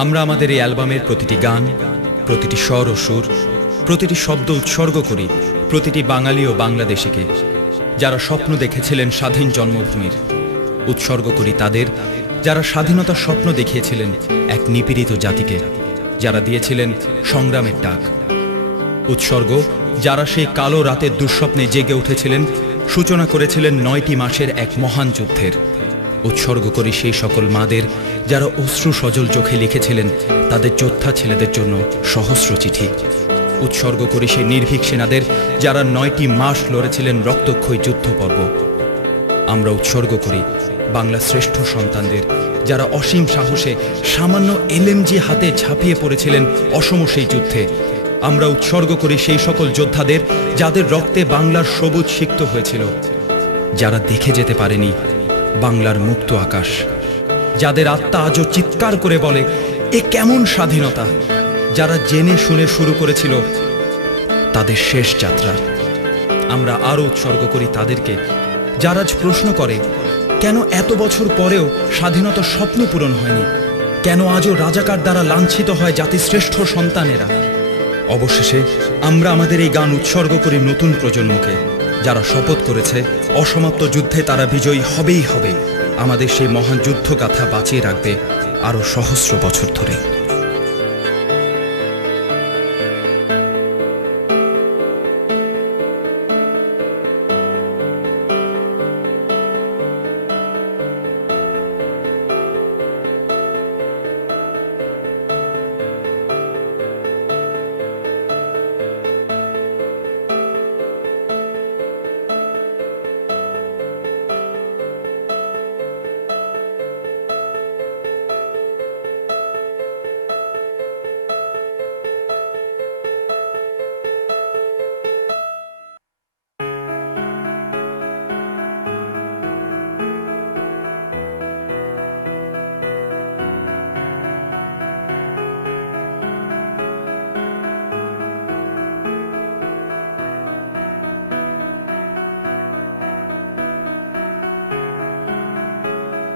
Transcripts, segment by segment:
আমরা আমাদের এই অ্যালবামের প্রতিটি গান, প্রতিটি স্বর ও সুর, প্রতিটি শব্দ উৎসর্গ করি প্রতিটি বাঙালি ও বাংলাদেশিকে যারা স্বপ্ন দেখেছিলেন স্বাধীন জন্মভূমির। উৎসর্গ করি তাদের যারা স্বাধীনতার স্বপ্ন দেখিয়েছিলেন এক নিপীড়িত জাতিকে, যারা দিয়েছিলেন সংগ্রামের ডাক। উৎসর্গ যারা সেই কালো রাতের দুঃস্বপ্নে জেগে উঠেছিলেন, সূচনা করেছিলেন 9টি মাসের এক মহান যুদ্ধের। উৎসর্গ করি সেই সকল মাদের যারা অশ্রু সজল চোখে লিখেছিলেন তাদের যোদ্ধা ছেলেদের জন্য সহস্র চিঠি। উৎসর্গ করি সেই নির্ভীক সেনাদের যারা 9টি মাস লড়েছিলেন রক্তক্ষয়ী যুদ্ধপর্ব। আমরা উৎসর্গ করি বাংলার শ্রেষ্ঠ সন্তানদের যারা অসীম সাহসে সামান্য এলএমজি হাতে ঝাঁপিয়ে পড়েছিলেন অসম সেই যুদ্ধে। আমরা উৎসর্গ করি সেই সকল যোদ্ধাদের যাদের রক্তে বাংলার সবুজ সিক্ত হয়েছিল, যারা দেখে যেতে পারেনি বাংলার মুক্ত আকাশ, যাদের আত্মা আজও চিৎকার করে বলে এ কেমন স্বাধীনতা, যারা জেনে শুনে শুরু করেছিল তাদের শেষ যাত্রা। আমরা আরও উৎসর্গ করি তাদেরকে যারা আজ প্রশ্ন করে কেন এত বছর পরেও স্বাধীনতার স্বপ্ন পূরণ হয়নি, কেন আজও রাজাকার দ্বারা লাঞ্ছিত হয় জাতির শ্রেষ্ঠ সন্তানেরা। অবশেষে আমরা আমাদের এই গান উৎসর্গ করি নতুন প্রজন্মকে যারা শপথ করেছে অসমাপ্ত যুদ্ধে তারা বিজয়ী হবেই হবে, আমাদের সেই মহান যুদ্ধগাথা বাঁচিয়ে রাখবে আরও সহস্র বছর ধরে।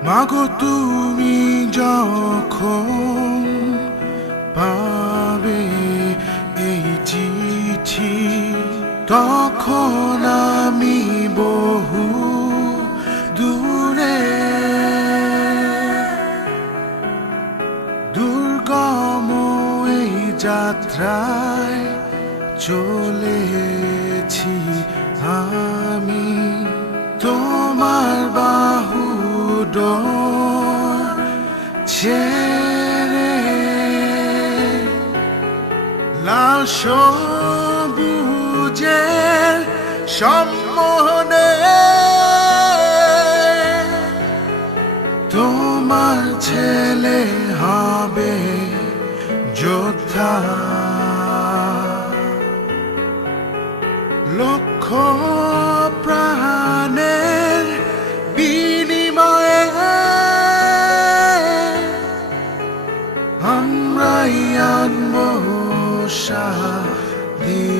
মাগো তুমি যখন পাবে এই চিঠি, তখন আমি বহু দূরে দুর্গম এই যাত্রায় চলেছি আমি, তোমার বাহু ছেড়ে লাল সবুজের সম্মোহনে তোমার ছেলে হবে যোদ্ধা। লক্ষ প্রাণের বিনিময়ে আমরাই আনবো স্বাধীনতা।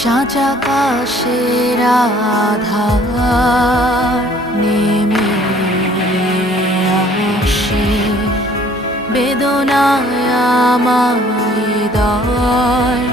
সাঁচ আকাশের আধার নেমে আসে, বেদনায় আমার হৃদয়